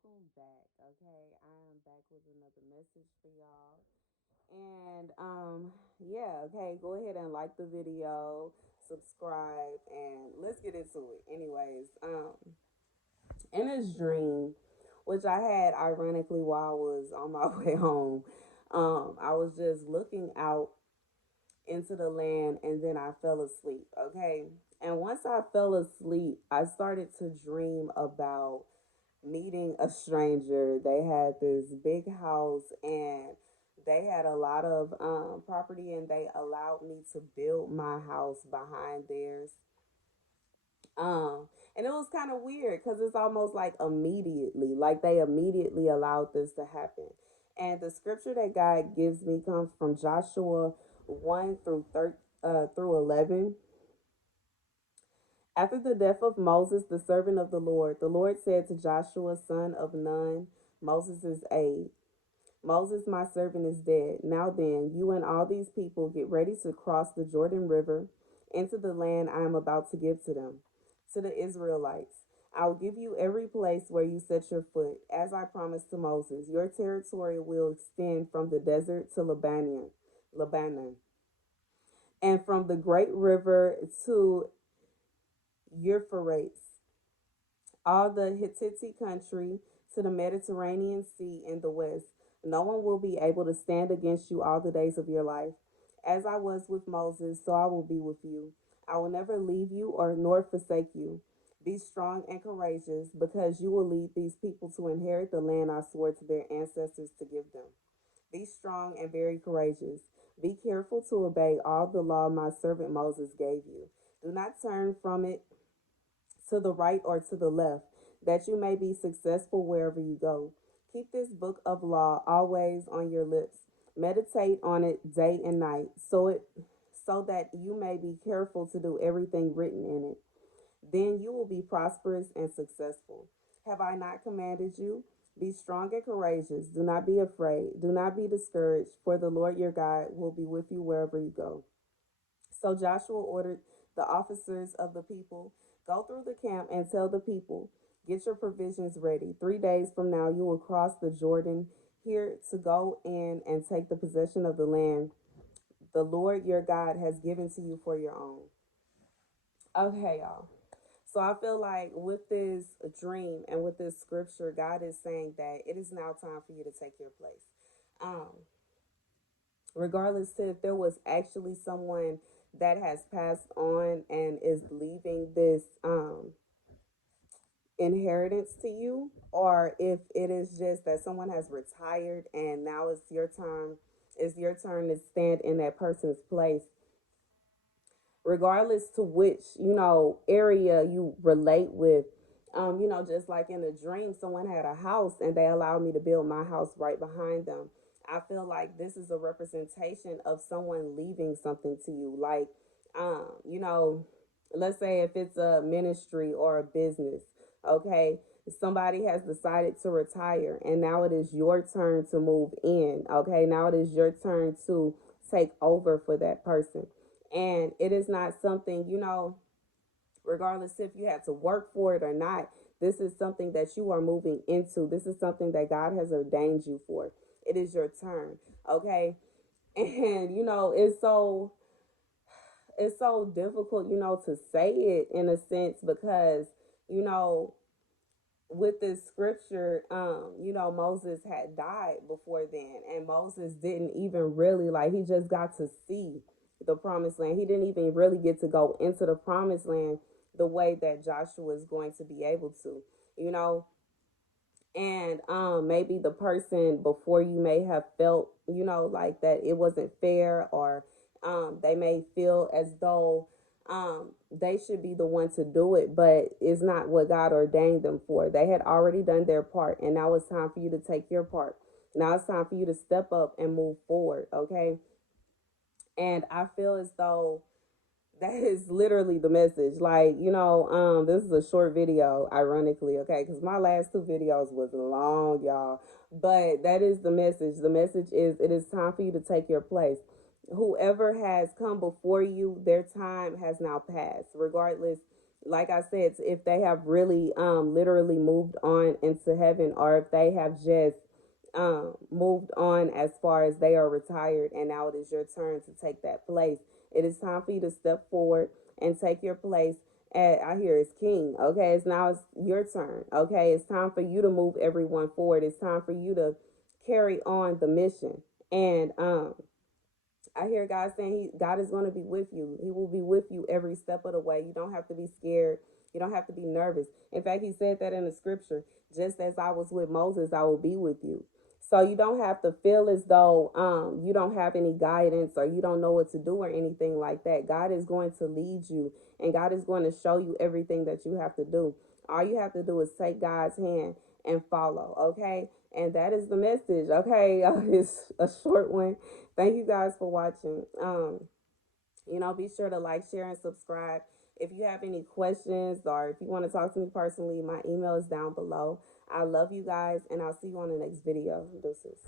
welcome back. Okay, I am back with another message for y'all. And yeah, okay, go ahead and like the video, subscribe, and let's get into it. Anyways, in this dream, which I had ironically while I was on my way home, I was just looking out into the land and then I fell asleep. Okay. And once I fell asleep, I started to dream about meeting a stranger. They had this big house and they had a lot of property and they allowed me to build my house behind theirs. Um, and it was kind of weird because it's almost like they immediately allowed this to happen. And the scripture that God gives me comes from Joshua 1 through 11. After the death of Moses, the servant of the Lord said to Joshua, son of Nun, Moses' aide, Moses, my servant, is dead. Now then, you and all these people get ready to cross the Jordan River into the land I am about to give to them, to the Israelites. I will give you every place where you set your foot, as I promised to Moses. Your territory will extend from the desert to Lebanon, and from the great river to Euphrates, all the Hittite country to the Mediterranean Sea in the west. No one will be able to stand against you all the days of your life. As I was with Moses, so I will be with you. I will never leave you or nor forsake you. Be strong and courageous, because you will lead these people to inherit the land I swore to their ancestors to give them. Be strong and very courageous. Be careful to obey all the law my servant Moses gave you. Do not turn from it to the right or to the left, that you may be successful wherever you go. Keep this book of law always on your lips. Meditate on it day and night, so that you may be careful to do everything written in it. Then you will be prosperous and successful. Have I not commanded you? Be strong and courageous. Do not be afraid. Do not be discouraged, for the Lord your God will be with you wherever you go. So Joshua ordered the officers of the people, go through the camp and tell the people, get your provisions ready. 3 days from now, you will cross the Jordan here to go in and take the possession of the land the Lord your God has given to you for your own. Okay, y'all. So I feel like with this dream and with this scripture, God is saying that it is now time for you to take your place. Um, Regardless to if there was actually someone that has passed on and is leaving this inheritance to you, or if it is just that someone has retired and now it's your turn to stand in that person's place, regardless to which area you relate with. Just like in a dream, someone had a house and they allowed me to build my house right behind them. I feel like this is a representation of someone leaving something to you. Like, um, you know, let's say if it's a ministry or a business, okay, somebody has decided to retire and now it is your turn to move in, okay, now it is your turn to take over for that person. And it is not something, regardless if you had to work for it or not, this is something that you are moving into. This is something that God has ordained you for. It is your turn, okay? And it's so difficult, to say it in a sense because, you know, with this scripture, Moses had died before then, and Moses didn't even really like, he just got to see the promised land. He didn't even really get to go into the promised land the way that Joshua is going to be able to, you know. And maybe the person before you may have felt, like that it wasn't fair, or they may feel as though they should be the one to do it, but it's not what God ordained them for. They had already done their part, and now it's time for you to take your part. Now it's time for you to step up and move forward, okay? And I feel as though that is literally the message. Like, this is a short video, ironically, okay? Because my last two videos was long, y'all. But that is the message. The message is it is time for you to take your place. Whoever has come before you, their time has now passed, regardless like I said, if they have really literally moved on into heaven, or if they have just moved on as far as they are retired and now it is your turn to take that place. It is time for you to step forward and take your place. I hear it's king. Okay, it's your turn. Okay, it's time for you to move everyone forward. It's time for you to carry on the mission. And I hear God saying God is going to be with you. He will be with you every step of the way. You don't have to be scared. You don't have to be nervous. In fact, he said that in the scripture, just as I was with Moses, I will be with you. So you don't have to feel as though you don't have any guidance or you don't know what to do or anything like that. God is going to lead you, and God is going to show you everything that you have to do. All you have to do is take God's hand and follow, okay? And that is the message, okay? It's a short one. Thank you guys for watching. Be sure to like, share, and subscribe. If you have any questions or if you want to talk to me personally, my email is down below. I love you guys, and I'll see you on the next video. Deuces.